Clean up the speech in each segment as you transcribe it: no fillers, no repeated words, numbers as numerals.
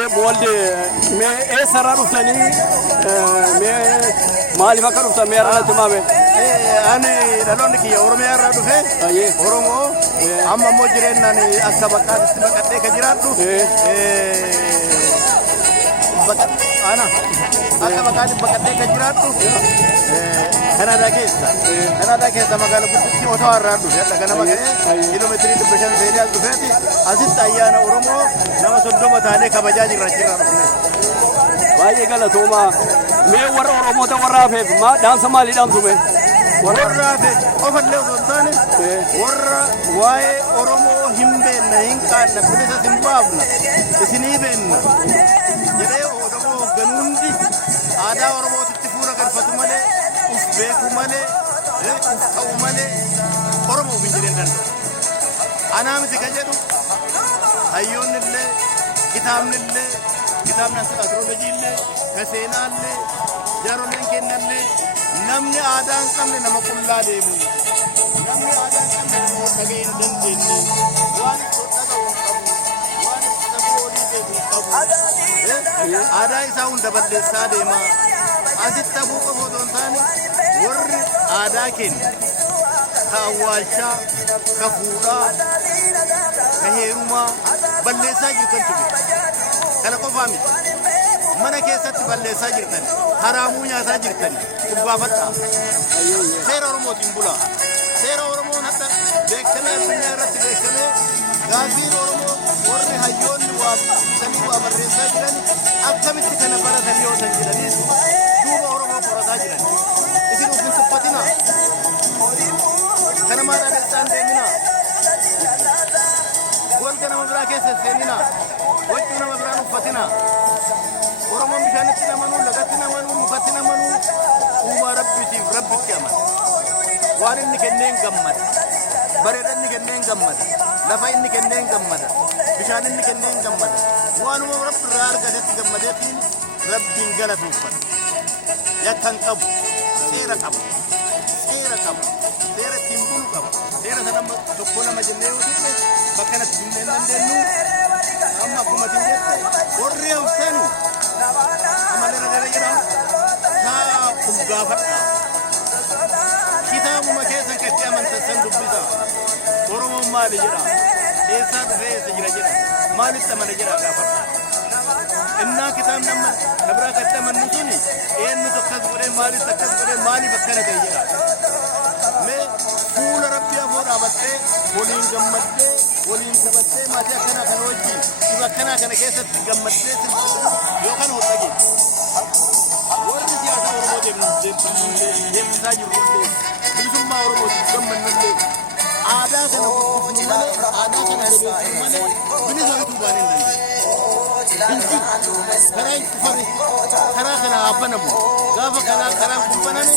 بولد ما سرر وثاني ما مالي فكر وثاني ميرنا تمامه أنا لونك يا أورمي يا رادو في أيه أورمو أما مجرين ناني أسبقات استبقات كجيراتو أنا أسبقات بقات كجيراتو كندا كيسا مقالة بطيء وطوار رادو لكن مقالة كيلومترين بشان سيريال دفاتي أزيد أيانا أورمو نما صدوم تاني كبجاجي رشيرا باي قال توما ما ورا أورمو تورا في ما دام سمالي دام سومه ورا في أفضل له سلطان ورا واي أورمو همبه نهين كان نبليس سيمبابنا إسني بيننا جده أورمو بنوندي آدا أورمو تتفورا كرفتو ماله بيكو ماله أو ماله أورمو بيجريندن أنا متكجدو هيون اللي كتاب ناس أسترولوجي اللي كسينا اللي جارولين كنا اللي نمني آدان كمل نما كلها ديمو نمني آدان كمل نجين دنديني وان توتا وان تبوري ديمو آدا إساون دبل ساديما أزيد تبوك فودون ثاني ور آدا كن كأوالشا كفورا كهيروما بلسا جتن تبي كلا كفامي mana keessatti balleessaa jirtan haraamuu nyaataa jirtan kubbaafatta seera oromootiin bula seera oromoon hadda beekamee addunyaa irratti beekamee gaaffiin oromoo warri hayyoonni waa sanii waa barreessaa jiran akkamitti kana baratan yoo san jedhaniis duuba oromoo qorataa jiran isin ufin tuffatina kana maadhaadheessaan deemina golga nama biraa keessa seenina waccuu nama biraan uffatina ورمم بشانتنا منو لقتنا منو مفتنا منو وما ربتي ربك يا من وان إنك النين جمد بريد إنك النين جمد لفا إنك النين جمد بشان إنك النين جمد وان ما رب رار قدت جمدتين رب جنجلة وفن يكن كب سيرة كب سيرة تيمبول كب سيرة سلام تقول ما جنيه وتقول بكرة جنيه نندنو أما كم تنجت وريه وثاني أمالي رجال يرام ها كوغافتا كتاب ما كيسن كتيا من تسند بيزا ورم مالي يرام إيسا تفيس يرجع مالي تمن يرجع كافتا إننا كتاب نبرا كتيا من نسوني إيه نتكلم كره مالي تكلم كره مالي بكرة كيجرا मैं फूल रब्बिया बोल आबत्ते बोलिंग गम्मत्ते बोलिंग सबत्ते माजे कना कनोजी इवा कना कना कैसे गम्मत्ते यो कन होता की वर्ग सियासा और मोजे ये मिसाज रोंदे बिल्कुल मा और मोजे गम्मन्नते आधा कना मने आधा कना रे मने बिनी जोई तू बाने बिल्कुल कराई फरे करा कना अपना मो गाफ कना करा कुपना ने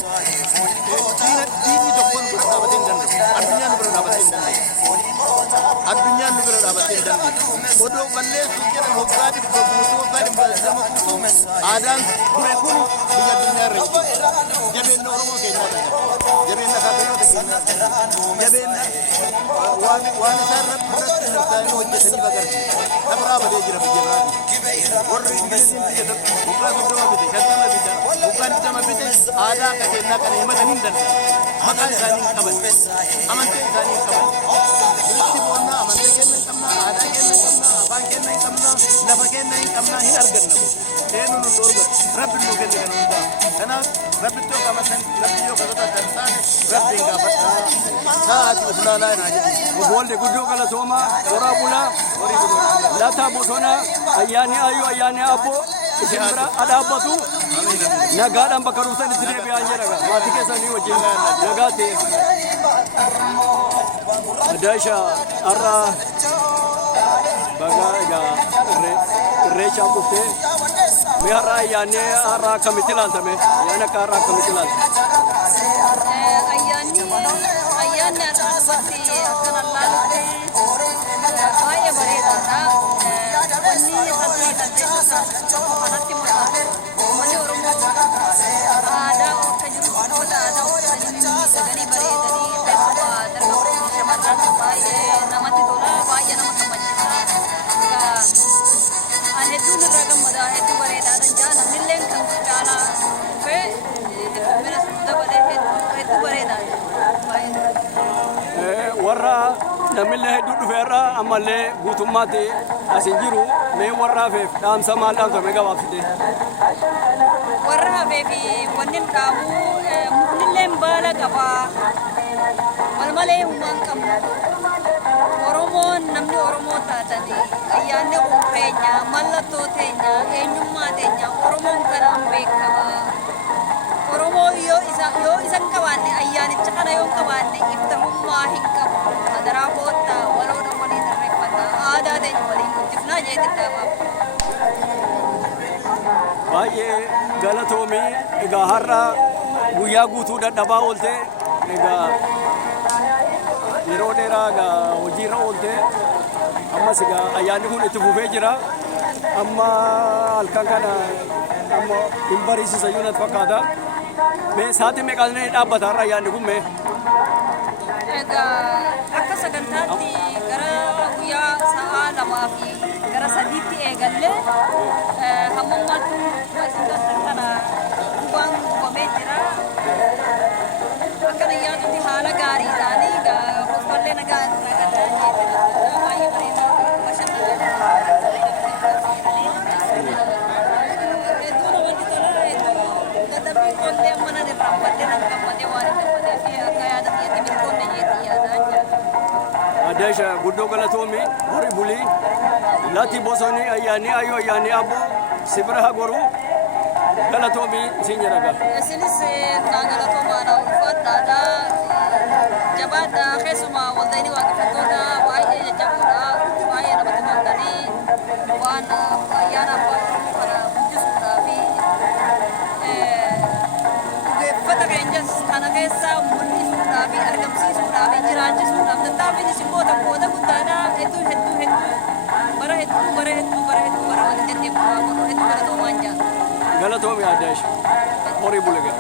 तीन dokon berdapatin dan artinya berdapatin dan artinya berdapatin dan bodoh balle sujud hokadi bebutu hokadi bersama kutu adang kurekun dia dunia rezeki jadi normo kayaknya jadi nak apa itu jadi wani sarap berat tadi wajah tadi bagar apa dia jira bicara orang Inggris ini kita bukan sudah betul kata betul bukan cuma betul ada kayaknya kan iman ini dan makan sani kabar amantai sani kabar bukti bona amantai kenai kamna ada kenai kamna abang kenai kamna napa kenai kamna hinar ganna enu nu dorga rabbi nu kenai kanunda kana rabbi to kamasan rabbi yo kata tersan rabbi gafata saat usulala naji بولد كدو قال توما ورا بولا لا تابو سونا أياني أيو أياني أبو إسمرا ada apa tu naga dan bakarusan di sini biar aja mati kesani wajib naga te ada isya arah baga recha pute mehara ayane arah kamitilan tame yana arah kamitilan ayane arah pasti akan Allah ayah berita wanni hati hati mani oromo ada kajuru ada sagani bare dani teppa darga shamadran baye namati tola baye namakamacha ga ahedun egaa hedduu bareedaadhaan jaa namnillee kan caalaa dhufee heddumina sun dabalee hedduu bareedaadha. warra namillee hedduu dhufeerra ammallee guutummaatti asin jiru mee warra hafeef dhaamsa maal dhaamsame gabaabsite? Warra hafeefi wanni dhaabu muknilleen baala qabaa wal malee humnaan qabu. Oromoon namni Oromoo taatanii ayyaanni keenya mallattoo teenya eenyummaa teenya Oromoon kanaan beekama. Oromoo yoo isan qabaanne ayyaanicha kana yoo qabaanne iftaahummaa hin qabu. Madaraa koottaa waloodha waliin irreeffannaa aadaa teenya waliin guddifnaa jeetiin dhaabaaf. Baay'ee galatoomii egaa har'a guyyaa guutuu dadhabaa oolte egaa yeroo dheeraa egaa hojiirra oolte ammas egaa ayyaanni kun itti fufee jira amma halkan kana amma hin bariisisa iyyuu natti fakkaata. Mee sa'aatii meeqaan dhaabbata har'a ayyaanni kun mee? Egaa akka sagantaatti gara guyyaa sa'a lamaa fi gara sadiitti eegallee hammammaatti kana gubaan gubamee jira. Akka nayyaatutti haala gaariidhaanii hojjallee nagaa nagaddaa jechuudha. Baay'ee bareedaa bashannanaa hedduu namatti tola hedduu dadhabbii qollee mana irraa badee nan gammadee waan hin gammadee fi akka yaada biyyaatti milkoomne jeetii yaadaa jira. Addeesha guddoo galatoomi horii bulii lati bosonii ayyaanii ayyoo ayyaanii abbo sibira hagoruu galatoomi isin jedhaga. Isinis galatoommaadha ulfaadhaadha jabaadha keessumaa waldaanii waaqeffattoota baay'ee jajjaboodha baay'ee namatti toltanii waan ayyaana abbaa Oromoo kana guddisuudhaa fi dhugeeffata keenyas kana keessa mul'isuudhaa fi argamsiisuudhaa fi jiraachisuudhaaf tattaaffiin isin gootan qooda guddaadha hedduu bara walitti deddeebi'aa godhu hedduu galatoomaan jaa. Galatoomi Addeesha horii bulee.